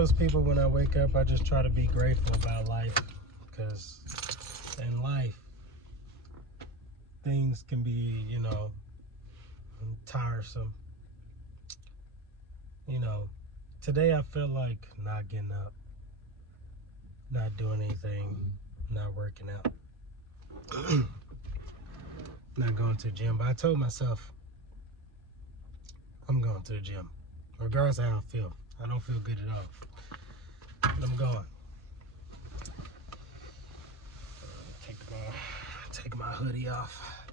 those people, when I wake up, I just try to be grateful about life, because in life, things can be, you know, tiresome. You know, today I feel like not getting up, not doing anything, not working out, not going to the gym. But I told myself, I'm going to the gym, regardless of how I feel. I don't feel good at all, but I'm going. Take my hoodie off.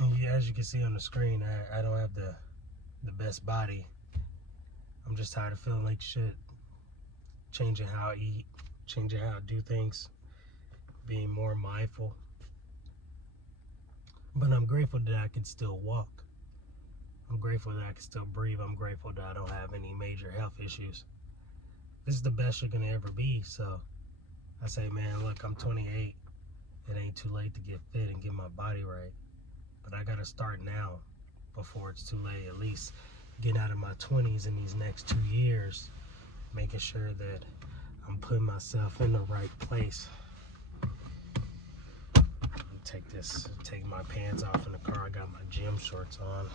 And yeah, as you can see on the screen, I don't have the best body. I'm just tired of feeling like shit. Changing how I eat, changing how I do things, being more mindful. But I'm grateful that I can still walk. I'm grateful that I can still breathe. I'm grateful that I don't have any major health issues. This is the best you're gonna ever be. So I say, man, look, I'm 28. It ain't too late to get fit and get my body right. But I gotta start now before it's too late. At least get out of my 20s in these next 2 years, making sure that I'm putting myself in the right place. Take my pants off in the car. I got my gym shorts on.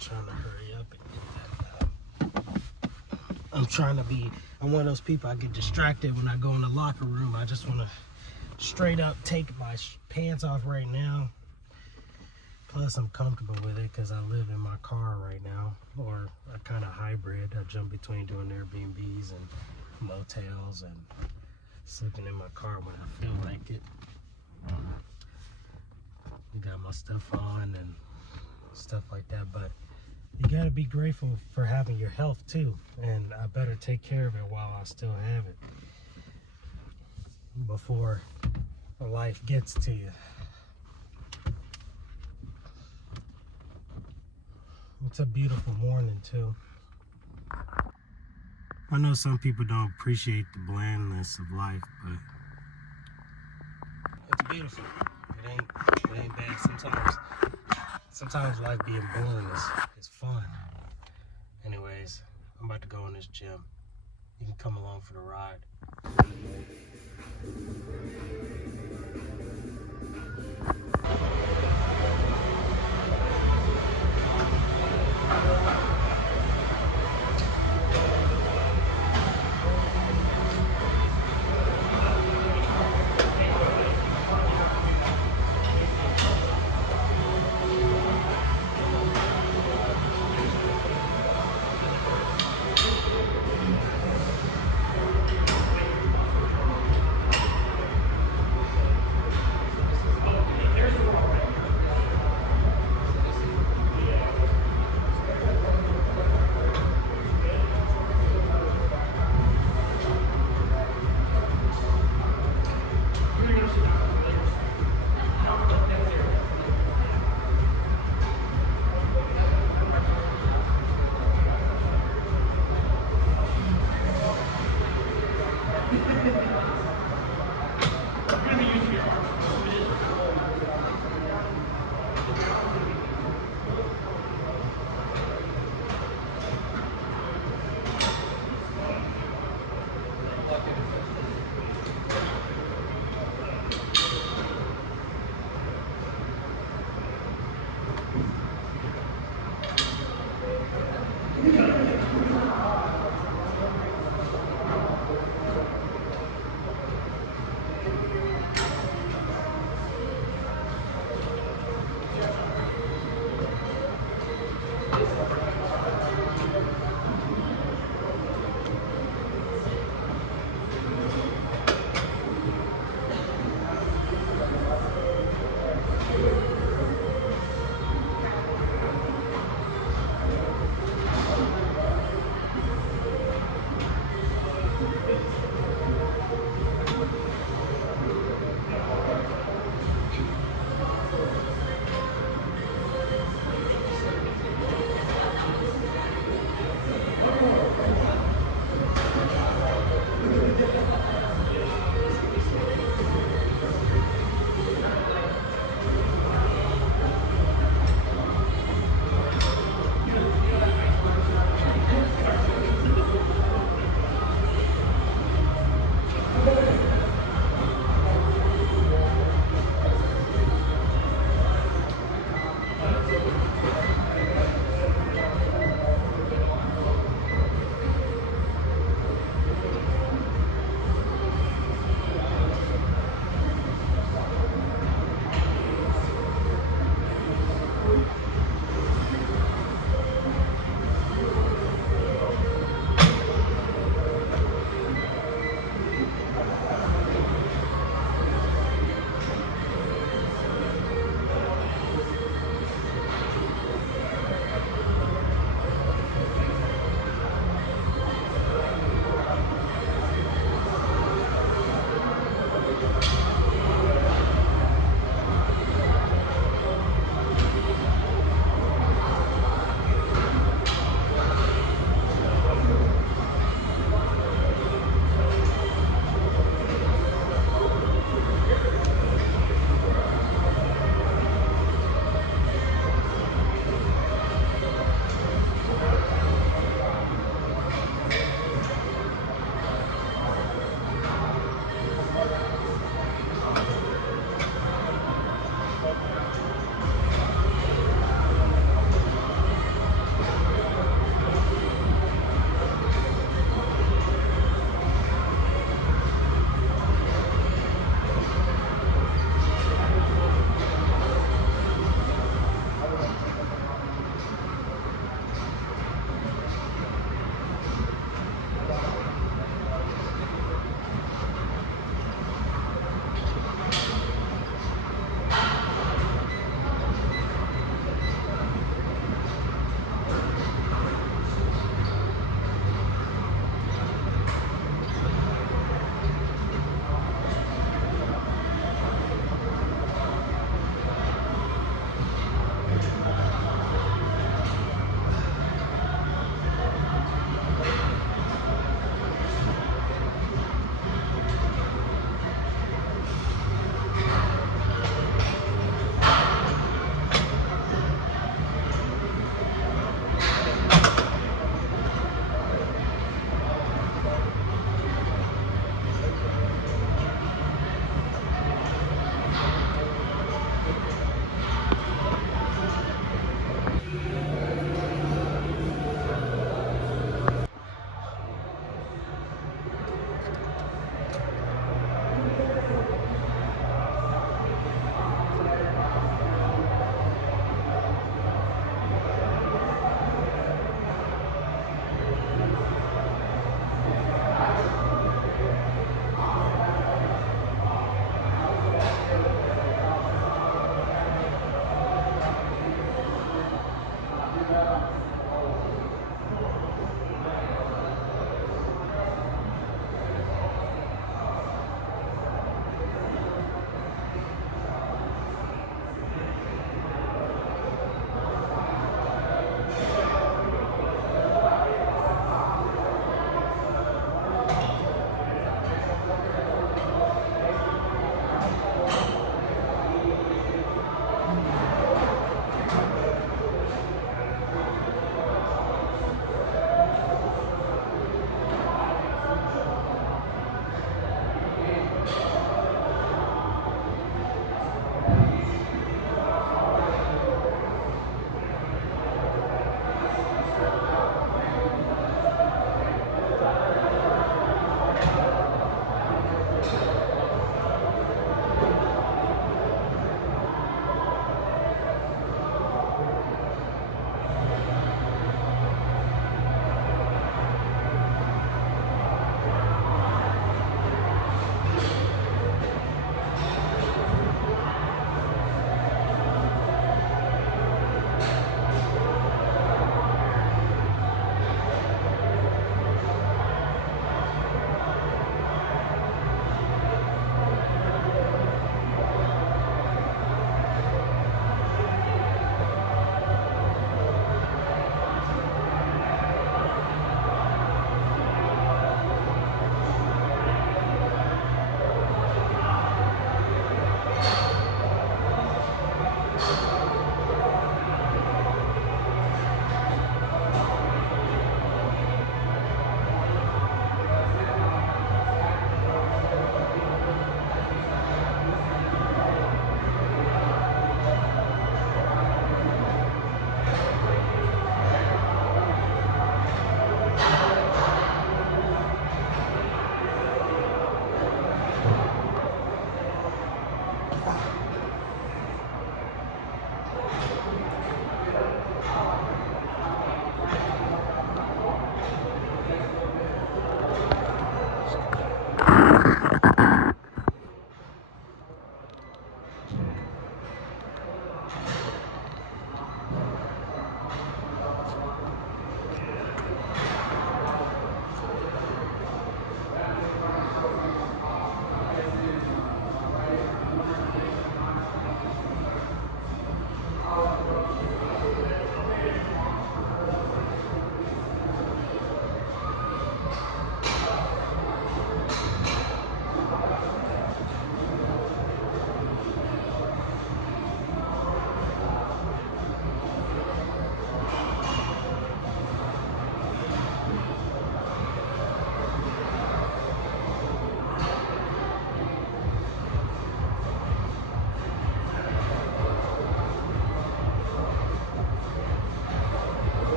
Trying to hurry up and get that out. I'm one of those people, I get distracted when I go in the locker room. I just want to straight up take my pants off right now. Plus I'm comfortable with it because I live in my car right now, or a kind of hybrid. I jump between doing Airbnbs and motels and sleeping in my car when I feel like it. Got my stuff on and stuff like that, but you gotta be grateful for having your health too, and I better take care of it while I still have it before life gets to you. It's a beautiful morning too. I know some people don't appreciate the blandness of life, but it's beautiful. It ain't bad. Sometimes life being boring is fun. Anyways, I'm about to go in this gym. You can come along for the ride.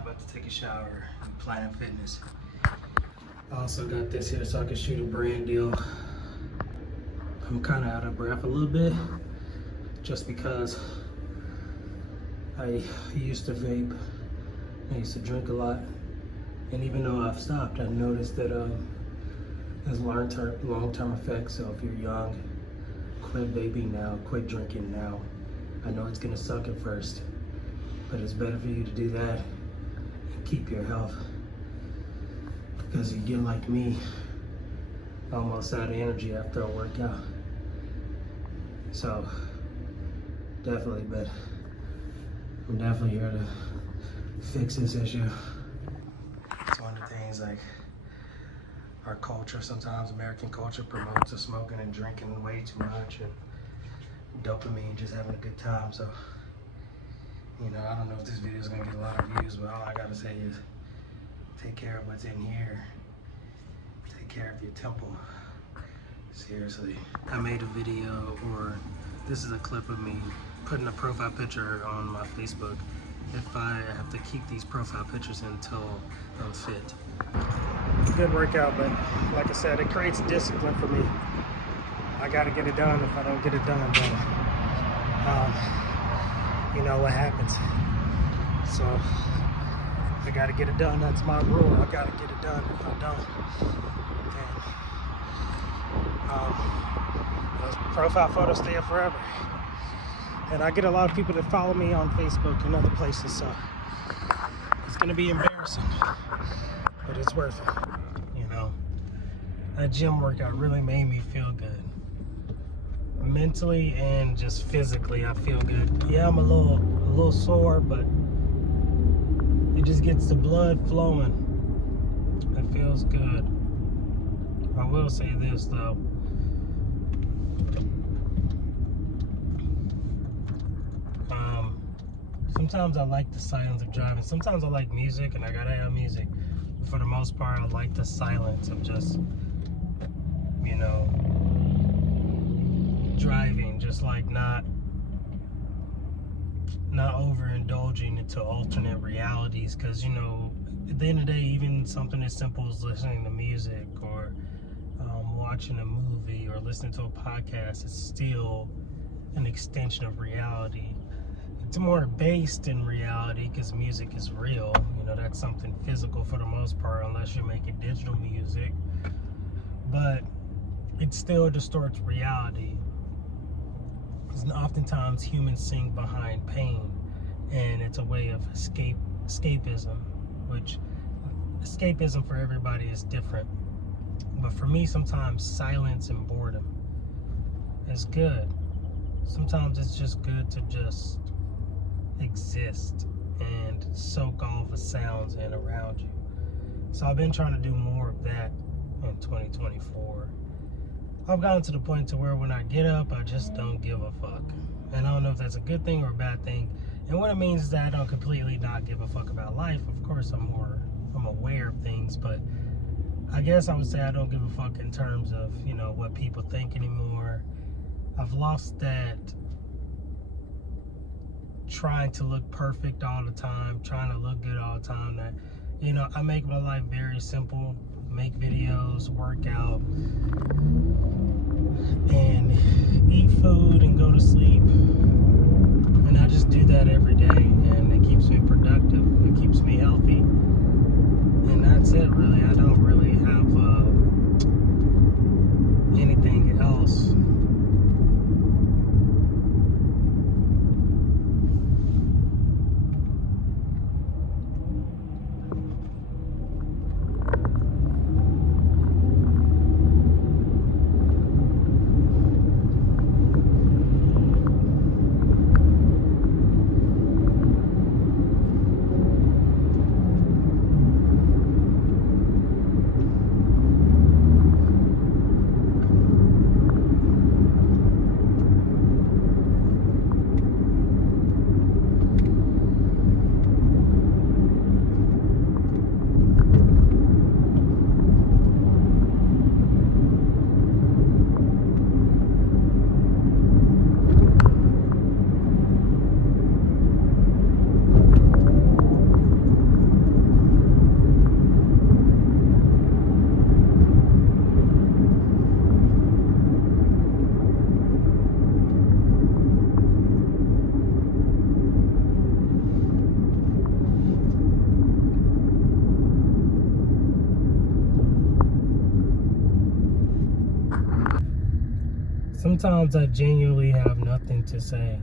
I'm about to take a shower in Planet Fitness. I also got this here so I can shoot a brand deal. I'm kind of out of breath a little bit just because I used to vape. I used to drink a lot. And even though I've stopped, I've noticed that there's long-term effects. So if you're young, quit vaping now, quit drinking now. I know it's gonna suck at first, but it's better for you to do that and keep your health. Because you get like me, almost out of energy after a workout. So definitely, but I'm definitely here to fix this issue. It's one of the things, like, our culture, sometimes American culture, promotes the smoking and drinking way too much and dopamine, just having a good time. So, you know, I don't know if this video is gonna get a lot of views, but all I gotta say is take care of what's in here. Take care of your temple. Seriously. I made a video, or this is a clip of me putting a profile picture on my Facebook. If I have to keep these profile pictures until I'm fit. Good workout, but like I said, it creates discipline for me. I gotta get it done. If I don't get it done, then you know what happens. So I gotta get it done. That's my rule. I gotta get it done. If I don't, then those profile photos stay up forever. And I get a lot of people that follow me on Facebook and other places, so it's gonna be embarrassing, but it's worth it. You know, that gym workout really made me feel good. Mentally and just physically, I feel good. Yeah, I'm a little sore, but it just gets the blood flowing. It feels good. I will say this though. Sometimes I like the silence of driving. Sometimes I like music and I gotta have music. But for the most part, I like the silence of just, you know, driving. Just like not overindulging into alternate realities. Because, you know, at the end of the day, even something as simple as listening to music or watching a movie or listening to a podcast is still an extension of reality. It's more based in reality because music is real. You know, that's something physical for the most part, unless you're making digital music. But it still distorts reality. Because oftentimes humans sing behind pain, and it's a way of escapism, which escapism for everybody is different. But for me, sometimes silence and boredom is good. Sometimes it's just good to just exist and soak all the sounds in around you. So I've been trying to do more of that in 2024. I've gotten to the point to where when I get up, I just don't give a fuck. And I don't know if that's a good thing or a bad thing. And what it means is that I don't completely not give a fuck about life. Of course, I'm aware of things, but I guess I would say I don't give a fuck in terms of, you know, what people think anymore. I've lost that trying to look perfect all the time, trying to look good all the time. That, you know, I make my life very simple. Make videos, work out, and eat food and go to sleep. And I just do that every day, and it keeps me productive. It keeps me healthy. And that's it, really. I don't really have anything else. Sometimes I genuinely have nothing to say.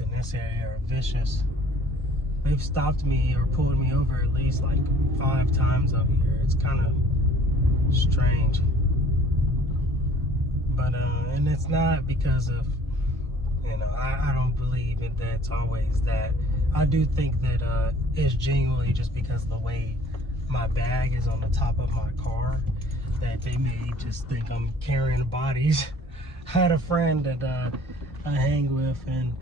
In this area are vicious. They've stopped me or pulled me over at least like 5 times over here. It's kind of strange, but and it's not because of, you know, I don't believe that it's always that. I do think that it's genuinely just because of the way my bag is on the top of my car, that they may just think I'm carrying bodies. I had a friend that I hang with, and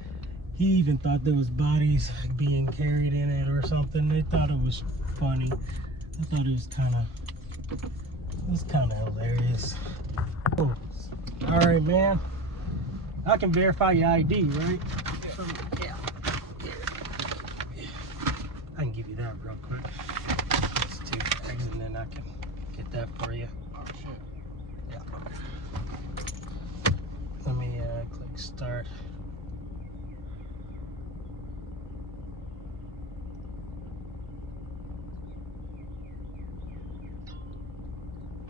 he even thought there was bodies being carried in it or something. They thought it was funny. I thought it was kind of hilarious. Oh. All right, man. I can verify your ID, right? Yeah. I can give you that real quick. It's 2 bags, and then I can get that for you. Oh shit. Yeah. Let me click start.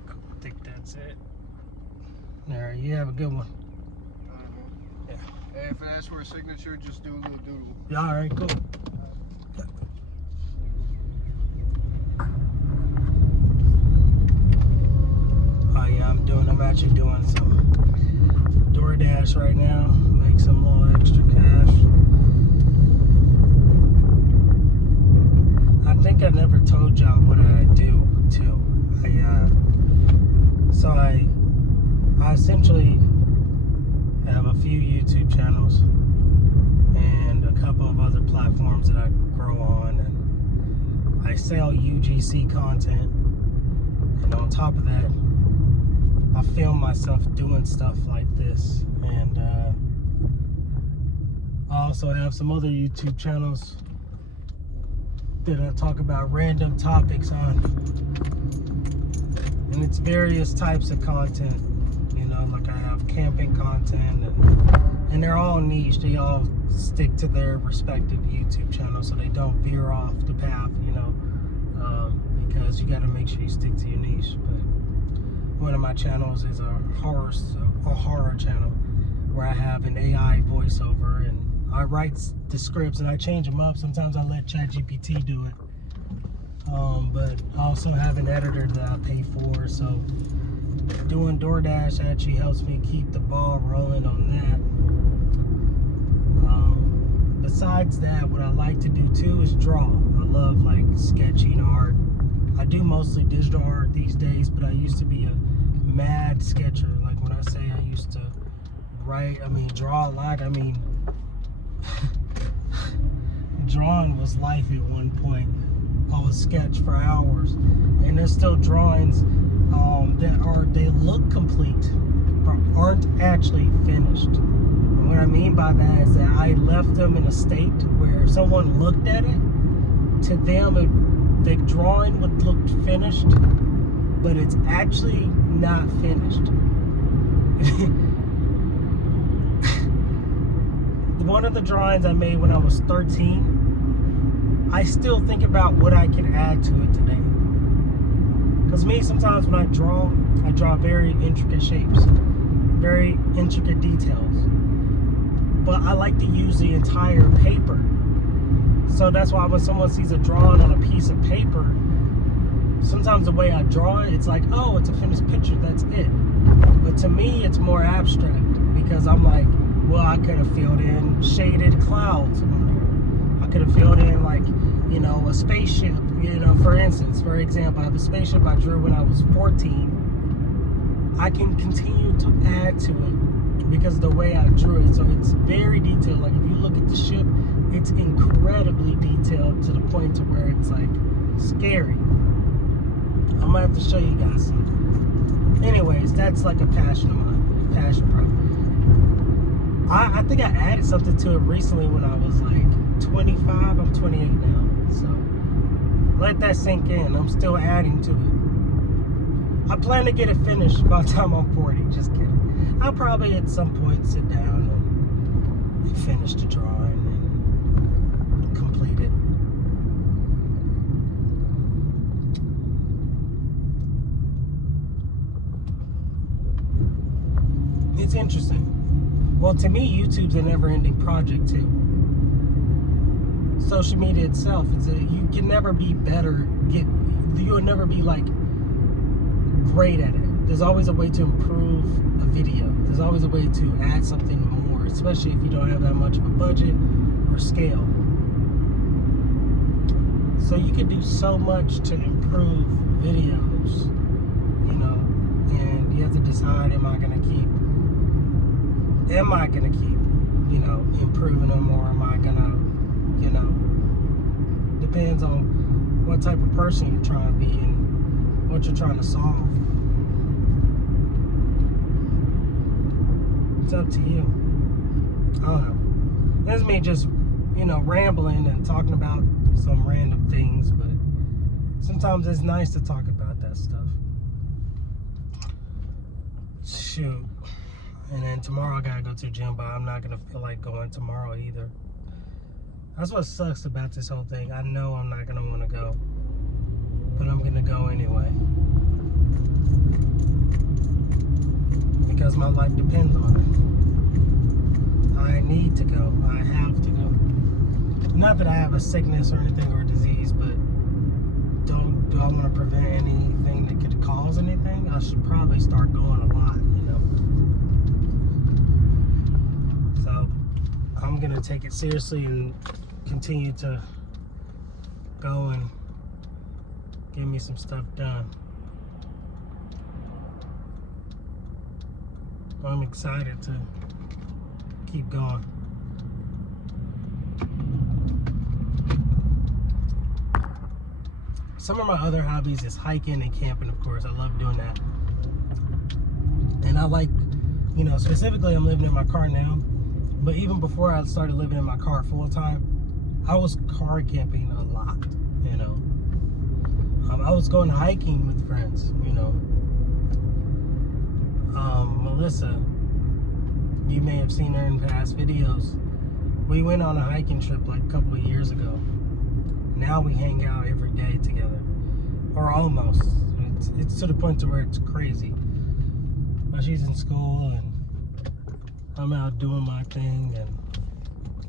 I think that's it. All right, you have a good one. Yeah. Hey, if it asks for a signature, just do a little doodle. Yeah, all right, cool. Oh yeah, I'm actually doing some DoorDash right now. Make some little extra cash. I think I never told y'all what I do too. So I essentially have a few YouTube channels and a couple of other platforms that I grow on, and I sell UGC content, and on top of that I film myself doing stuff like this, and I also have some other YouTube channels that I talk about random topics on, and it's various types of content. You know, like I have camping content, and they're all niche. They all stick to their respective YouTube channels, so they don't veer off the path, you know, because you got to make sure you stick to your niche. But one of my channels is a horror channel where I have an AI voiceover, and I write the scripts and I change them up. Sometimes I let ChatGPT do it. But I also have an editor that I pay for, so doing DoorDash actually helps me keep the ball rolling on that. Besides that, what I like to do too is draw. I love like sketching art. I do mostly digital art these days, but I used to be a mad sketcher. Like when I say I used to draw a lot, drawing was life at one point. I would sketch for hours, and there's still drawings they look complete but aren't actually finished. And what I mean by that is that I left them in a state where if someone looked at it, to them the drawing would look finished, but it's actually not finished. One of the drawings I made when I was 13, I still think about what I can add to it today. Because me, sometimes when I draw very intricate shapes, very intricate details. But I like to use the entire paper. So that's why when someone sees a drawing on a piece of paper, sometimes the way I draw it, it's like, oh, it's a finished picture, that's it. But to me, it's more abstract, because I'm like, well, I could have filled in shaded clouds on there. I could have filled in, like, you know, a spaceship. You know, for example, I have a spaceship I drew when I was 14. I can continue to add to it because of the way I drew it. So it's very detailed. Like if you look at the ship, it's incredibly detailed to the point to where it's like scary. I'm gonna have to show you guys some. Anyways, that's like a passion of mine, passion project. I think I added something to it recently when I was like 25. I'm 28 now, so let that sink in. I'm still adding to it. I plan to get it finished by the time I'm 40. Just kidding. I'll probably at some point sit down and finish the drawing and complete it. It's interesting. Well, to me, YouTube's a never-ending project too. Social media itself you can never be better. You'll never be like great at it. There's always a way to improve a video. There's always a way to add something more, especially if you don't have that much of a budget or scale. So you can do so much to improve videos, you know, and you have to decide, am I gonna keep, you know, improving them, or am I gonna, you know, depends on what type of person you're trying to be and what you're trying to solve. It's up to you. I don't know. This is me just, you know, rambling and talking about some random things, but sometimes it's nice to talk about that stuff. Shoot. And then tomorrow I gotta go to the gym, but I'm not gonna feel like going tomorrow either. That's what sucks about this whole thing. I know I'm not gonna wanna go, but I'm gonna go anyway. Because my life depends on it. I need to go. I have to go. Not that I have a sickness or anything or a disease, but do I want to prevent anything that could cause anything? I should probably start going a lot, you know. So I'm gonna take it seriously and continue to go and get me some stuff done. I'm excited to keep going. Some of my other hobbies is hiking and camping, of course. I love doing that. And I like, you know, specifically I'm living in my car now, but even before I started living in my car full time, I was car camping a lot, you know. I was going hiking with friends, you know. Melissa, you may have seen her in past videos. We went on a hiking trip like a couple of years ago. Now we hang out every day together, or almost. It's to the point to where it's crazy. but she's in school and I'm out doing my thing, and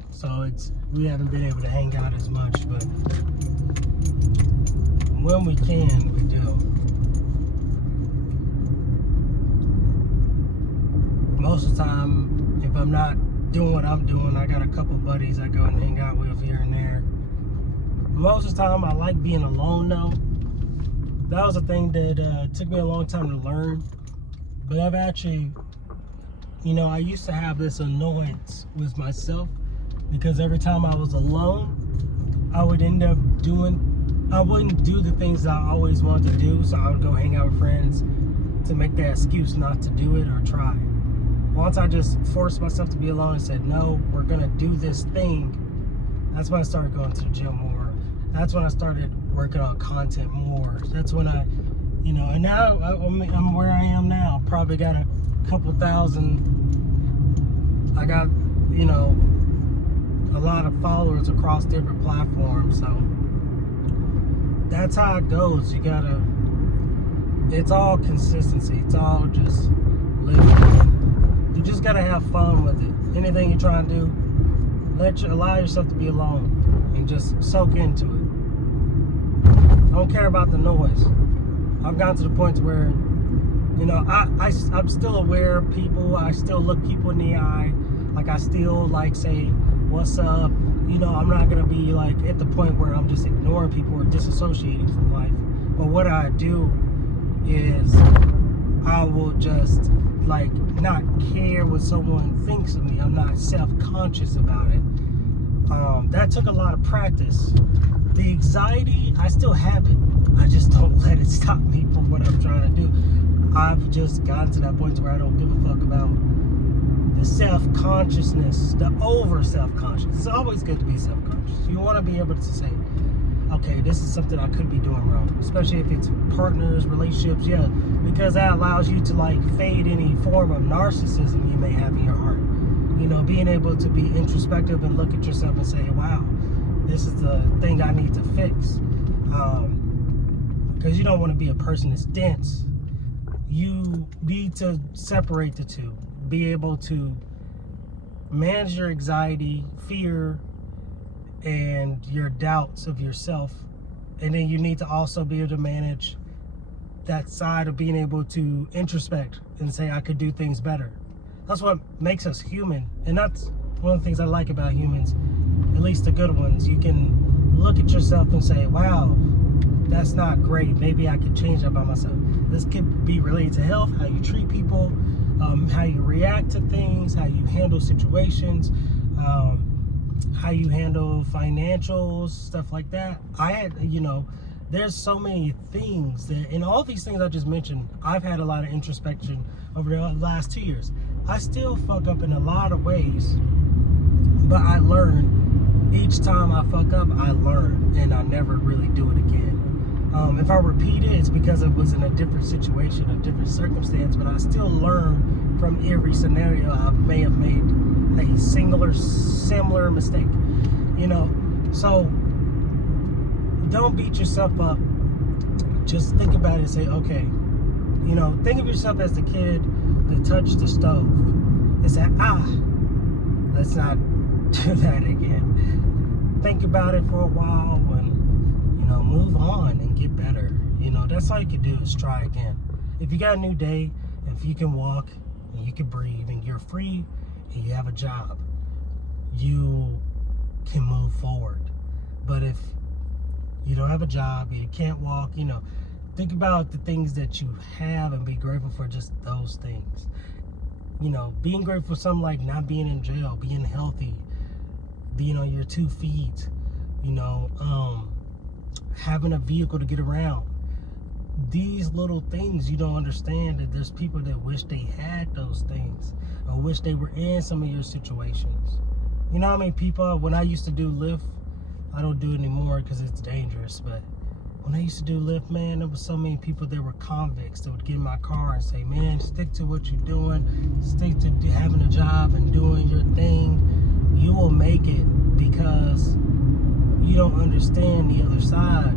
so we haven't been able to hang out as much, but when we can, we do. Most of the time, if I'm not doing what I'm doing, I got a couple buddies I go and hang out with here and there. Most of the time, I like being alone though. That was a thing that took me a long time to learn, but I've actually, I used to have this annoyance with myself because every time I was alone, I wouldn't do the things that I always wanted to do, so I would go hang out with friends to make that excuse not to do it or try. Once I just forced myself to be alone and said, no, we're gonna do this thing, that's when I started going to the gym more. That's when I started working on content more. That's when and now I'm where I am now. Probably got a couple thousand, I got, a lot of followers across different platforms, so that's how it goes. It's all consistency. It's all just living. You just gotta have fun with it. Anything you're trying to do, allow yourself to be alone and just soak into it. I don't care about the noise. I've gotten to the point where, I'm still aware of people. I still look people in the eye. Like I still say, what's up? I'm not gonna be at the point where I'm just ignoring people or disassociating from life. But what I do is I will just not care what someone thinks of me. I'm not self-conscious about it. That took a lot of practice. The anxiety, I still have it. I just don't let it stop me from what I'm trying to do. I've just gotten to that point where I don't give a fuck about the self-consciousness, the over self-conscious. It's always good to be self-conscious. You want to be able to say, okay, this is something I could be doing wrong, especially if it's partners, relationships, because that allows you to fade any form of narcissism you may have in your heart. Being able to be introspective and look at yourself and say, wow, this is the thing I need to fix. Because you don't want to be a person that's dense. You need to separate the two. Be able to manage your anxiety, fear, and your doubts of yourself. And then you need to also be able to manage that side of being able to introspect and say, I could do things better. That's what makes us human. And that's one of the things I like about humans, at least the good ones. You can look at yourself and say, wow, that's not great. Maybe I could change that by myself. This could be related to health, how you treat people, how you react to things, how you handle situations, how you handle financials, stuff like that. There's so many things that, and all these things I just mentioned, I've had a lot of introspection over the last 2 years. I still fuck up in a lot of ways, but I learn. Each time I fuck up, I learn, and I never really do it again. If I repeat it, it's because it was in a different situation, a different circumstance, but I still learn from every scenario. I may have made a similar mistake, so don't beat yourself up. Just think about it and say, okay, think of yourself as the kid that touched the stove and said, let's not do that again. Think about it for a while and, move on and get better. That's all you can do is try again. If you got a new day, if you can walk and you can breathe and you're free and you have a job, you can move forward. But if you don't have a job, you can't walk, think about the things that you have and be grateful for just those things. Being grateful for something like not being in jail, being healthy, being on your 2 feet, having a vehicle to get around. These little things you don't understand, that there's people that wish they had those things or wish they were in some of your situations. You know how many people, when I used to do Lyft, I don't do it anymore because it's dangerous, but when I used to do Lyft, man, there was so many people that were convicts that would get in my car and say, man, stick to what you're doing, stick to having a job and doing your thing. You will make it, because you don't understand the other side.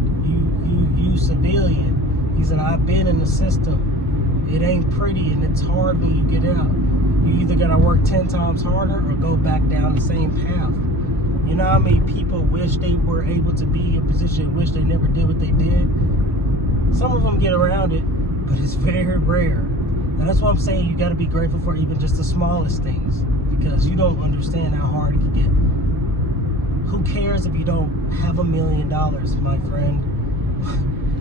You civilian. He said, I've been in the system It ain't pretty, and it's hard when you get out. You either gotta work 10 times harder or go back down the same path. You know how many people wish they were able to be in a position, wish they never did what they did? Some of them get around it, but it's very rare. And that's why I'm saying you gotta be grateful for even just the smallest things, because you don't understand how hard it can get. Who cares if you don't have $1 million, my friend?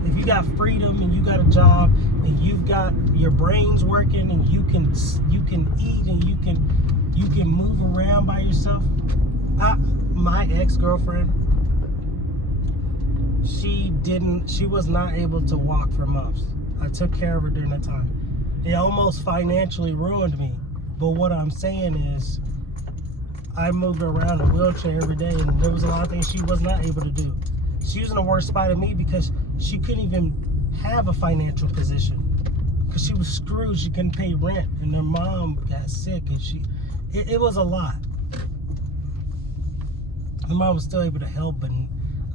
If you got freedom and you got a job and you've got your brains working and you can eat and you can move around by yourself. My ex-girlfriend, she was not able to walk for months. I took care of her during that time. It almost financially ruined me. But what I'm saying is, I moved her around in a wheelchair every day, and there was a lot of things she was not able to do. She was in a worse spot than me because she couldn't even have a financial position because she was screwed. She couldn't pay rent, and her mom got sick, and it was a lot. Her mom was still able to help, but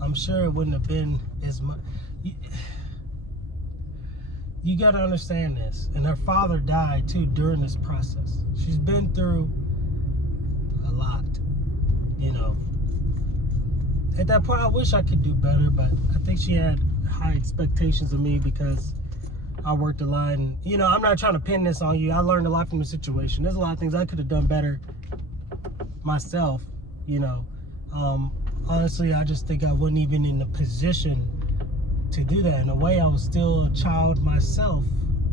I'm sure it wouldn't have been as much. You got to understand this. And her father died too during this process. She's been through a lot, you know. At that point, I wish I could do better, but I think she had high expectations of me because I worked a lot. And, you know, I'm not trying to pin this on you. I learned a lot from the situation. There's a lot of things I could have done better myself, you know. Honestly, I just think I wasn't even in the position to do that. In a way, I was still a child myself,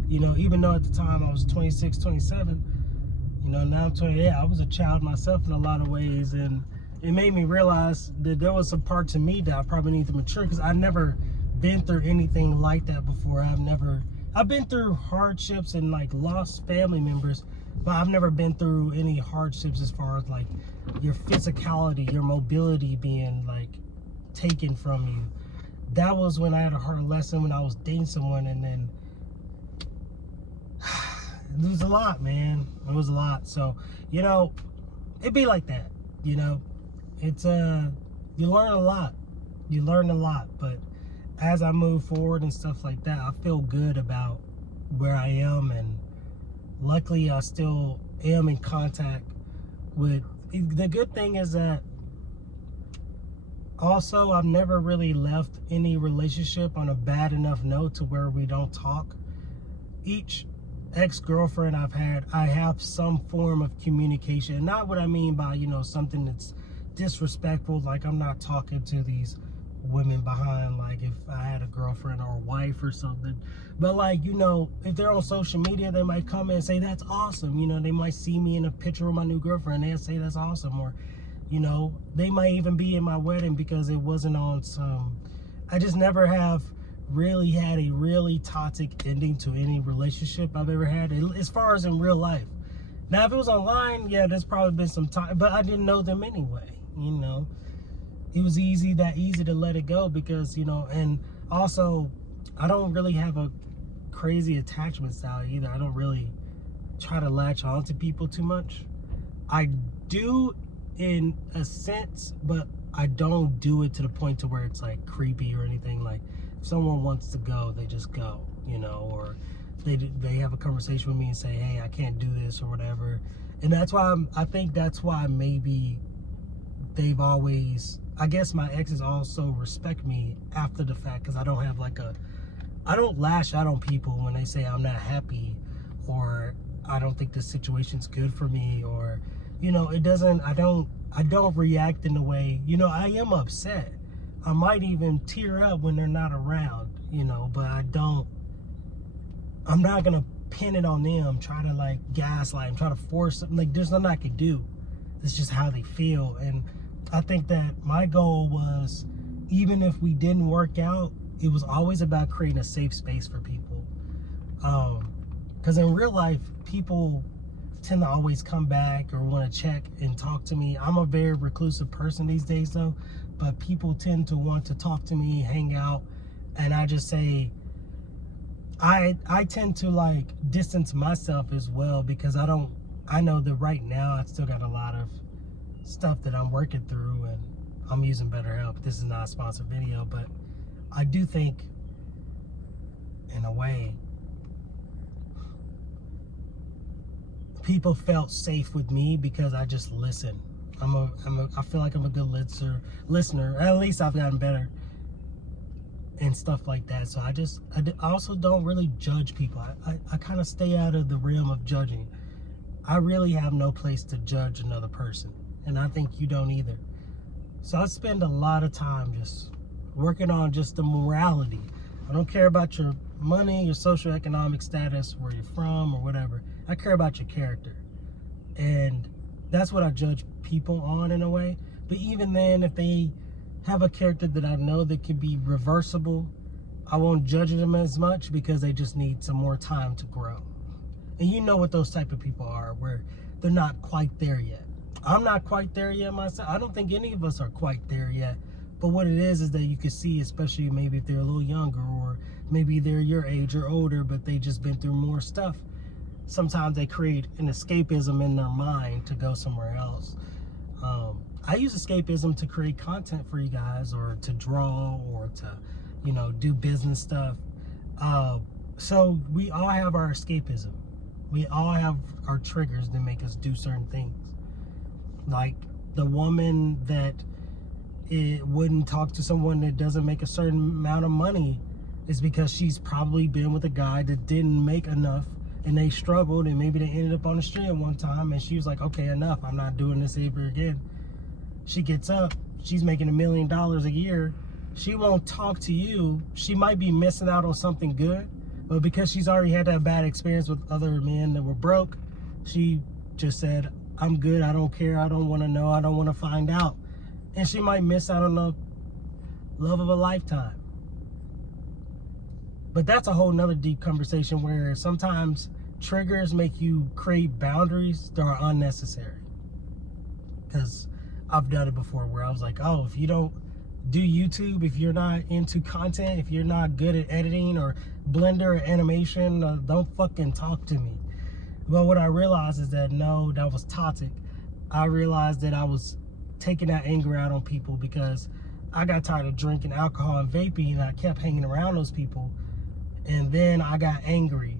you know, even though at the time I was 26, 27, you know, now I'm 28. I was a child myself in a lot of ways, and it made me realize that there was some parts of me that I probably need to mature, because I never been through anything like that before. I've been through hardships and like lost family members, but I've never been through any hardships as far as like your physicality, your mobility being like taken from you. That was when I had a hard lesson when I was dating someone, and then it was a lot, man. It was a lot. So, you know, it'd be like that, you know. It's you learn a lot. You learn a lot, but as I move forward and stuff like that, I feel good about where I am, and luckily I still am in contact with. The good thing is that also I've never really left any relationship on a bad enough note to where we don't talk. Each ex-girlfriend I've had, I have some form of communication. Not what I mean by, you know, something that's disrespectful, like I'm not talking to these women behind, like if I had a girlfriend or a wife or something. But like, you know, if they're on social media, they might come and say that's awesome. You know, they might see me in a picture of my new girlfriend, they'll say that's awesome. Or, you know, they might even be in my wedding because it wasn't on some. I just never have really had a really toxic ending to any relationship I've ever had, as far as in real life. Now if it was online, yeah, there's probably been some time, but I didn't know them anyway, you know. It was easy to let it go because, you know, and also I don't really have a crazy attachment style either. I don't really try to latch on to people too much. I do in a sense, but I don't do it to the point to where it's like creepy or anything. Like if someone wants to go, they just go, you know, or they have a conversation with me and say, hey, I can't do this or whatever. And that's why I think that's why maybe they've always, I guess my exes also respect me after the fact, because I don't have like I don't lash out on people when they say I'm not happy, or I don't think this situation's good for me, or, you know, I don't react in the way, you know, I am upset. I might even tear up when they're not around, you know, but I'm not gonna pin it on them, try to like gaslight them, try to force something. Like there's nothing I could do. It's just how they feel. And I think that my goal was, even if we didn't work out, it was always about creating a safe space for people. Because in real life, people tend to always come back or want to check and talk to me. I'm a very reclusive person these days though, but people tend to want to talk to me, hang out, and I just say, I tend to like distance myself as well, because I know that right now I still got a lot of stuff that I'm working through, and I'm using BetterHelp. This is not a sponsored video, but I do think in a way people felt safe with me because I just listen. I feel like I'm a good listener. At least I've gotten better and stuff like that. So I also don't really judge people. I kind of stay out of the realm of judging. I really have no place to judge another person, and I think you don't either. So I spend a lot of time just working on just the morality. I don't care about your money, your socioeconomic status, where you're from, or whatever. I care about your character. And that's what I judge people on in a way. But even then, if they have a character that I know that can be reversible, I won't judge them as much because they just need some more time to grow. And you know what those type of people are, where they're not quite there yet. I'm not quite there yet myself. I don't think any of us are quite there yet. But what it is that you can see, especially maybe if they're a little younger, or maybe they're your age or older, but they just been through more stuff. Sometimes they create an escapism in their mind to go somewhere else. I use escapism to create content for you guys, or to draw, or to, do business stuff. So we all have our escapism. We all have our triggers that make us do certain things. Like the woman that wouldn't talk to someone that doesn't make a certain amount of money is because she's probably been with a guy that didn't make enough, and they struggled, and maybe they ended up on the street one time, and she was like, okay, enough, I'm not doing this ever again. She gets up, she's making $1 million a year. She won't talk to you. She might be missing out on something good, but because she's already had that bad experience with other men that were broke, she just said, I'm good, I don't care, I don't want to know, I don't want to find out. And she might miss out on the love of a lifetime. But that's a whole nother deep conversation, where sometimes triggers make you create boundaries that are unnecessary. Because I've done it before, where I was like, oh, if you don't do YouTube, if you're not into content, if you're not good at editing or Blender or animation, don't fucking talk to me. But what I realized is that, no, that was toxic. I realized that I was taking that anger out on people because I got tired of drinking alcohol and vaping, and I kept hanging around those people. And then I got angry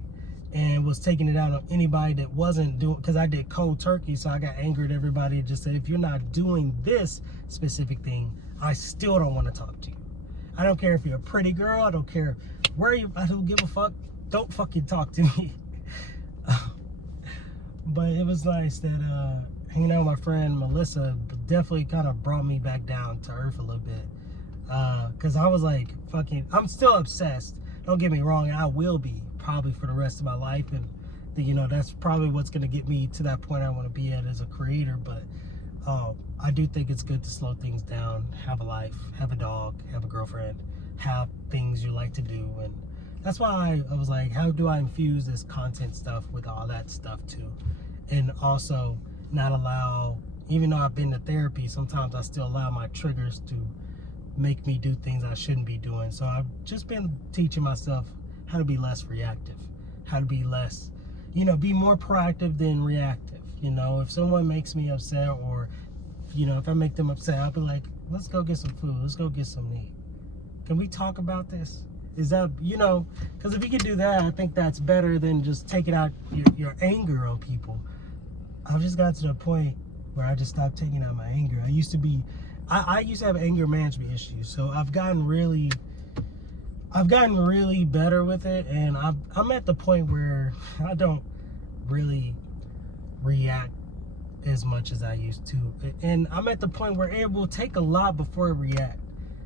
and was taking it out on anybody that wasn't doing, because I did cold turkey. So I got angry at everybody and just said, if you're not doing this specific thing, I still don't want to talk to you. I don't care if you're a pretty girl. I don't care where you, I don't give a fuck. Don't fucking talk to me. But it was nice that hanging out with my friend Melissa definitely kind of brought me back down to earth a little bit. Because I was like, I'm still obsessed. Don't get me wrong, and I will be probably for the rest of my life. And that's probably what's going to get me to that point I want to be at as a creator. But I do think it's good to slow things down, have a life, have a dog, have a girlfriend, have things you like to do. And that's why I was like, how do I infuse this content stuff with all that stuff too? And also not allow, even though I've been to therapy, sometimes I still allow my triggers to make me do things I shouldn't be doing. So I've just been teaching myself how to be less reactive, how to be less, be more proactive than reactive. If someone makes me upset, or, if I make them upset, I'll be like, let's go get some food. Let's go get some meat. Can we talk about this? Is that, because if you can do that, I think that's better than just taking out your anger on people. I've just got to the point where I just stopped taking out my anger. I used to have anger management issues. So I've gotten really better with it. And I'm at the point where I don't really react as much as I used to. And I'm at the point where it will take a lot before I react.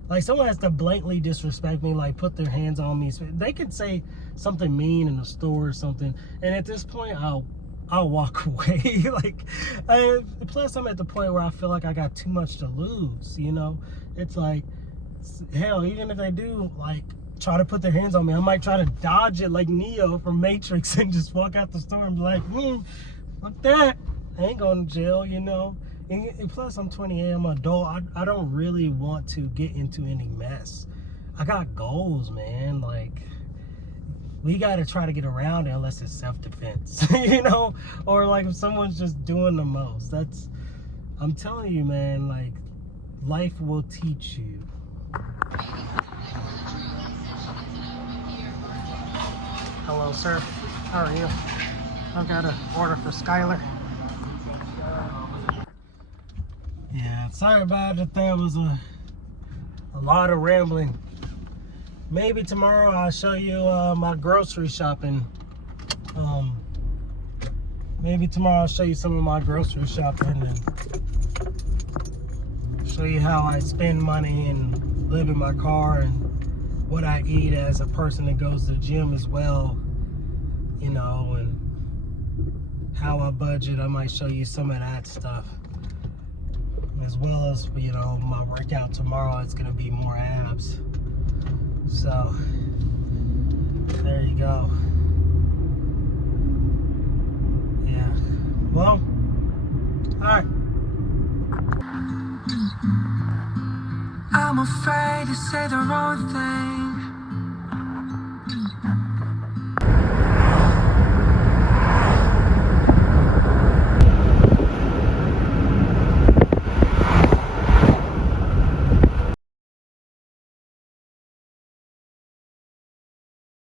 Like, someone has to blatantly disrespect me, like put their hands on me. They could say something mean in the store or something, and at this point I'll walk away. Plus I'm at the point where I feel like I got too much to lose. It's like, hell, even if they do like try to put their hands on me, I might try to dodge it like Neo from Matrix and just walk out the store and be like, fuck that, I ain't going to jail. And plus, I'm 28, I'm an adult. I don't really want to get into any mess. I got goals, man. Like, we got to try to get around it unless it's self-defense, or like if someone's just doing the most. I'm telling you, man, like, life will teach you. Hello, sir. How are you? I got an order for Skylar. Yeah, sorry about it. That was a lot of rambling. Maybe tomorrow I'll show you my grocery shopping. Maybe tomorrow I'll show you some of my grocery shopping and show you how I spend money and live in my car and what I eat as a person that goes to the gym as well, you know, and how I budget. I might show you some of that stuff, as well as, you know, my workout tomorrow. It's gonna be more abs. So there you go. Yeah. Well, all right. I'm afraid to say the wrong thing.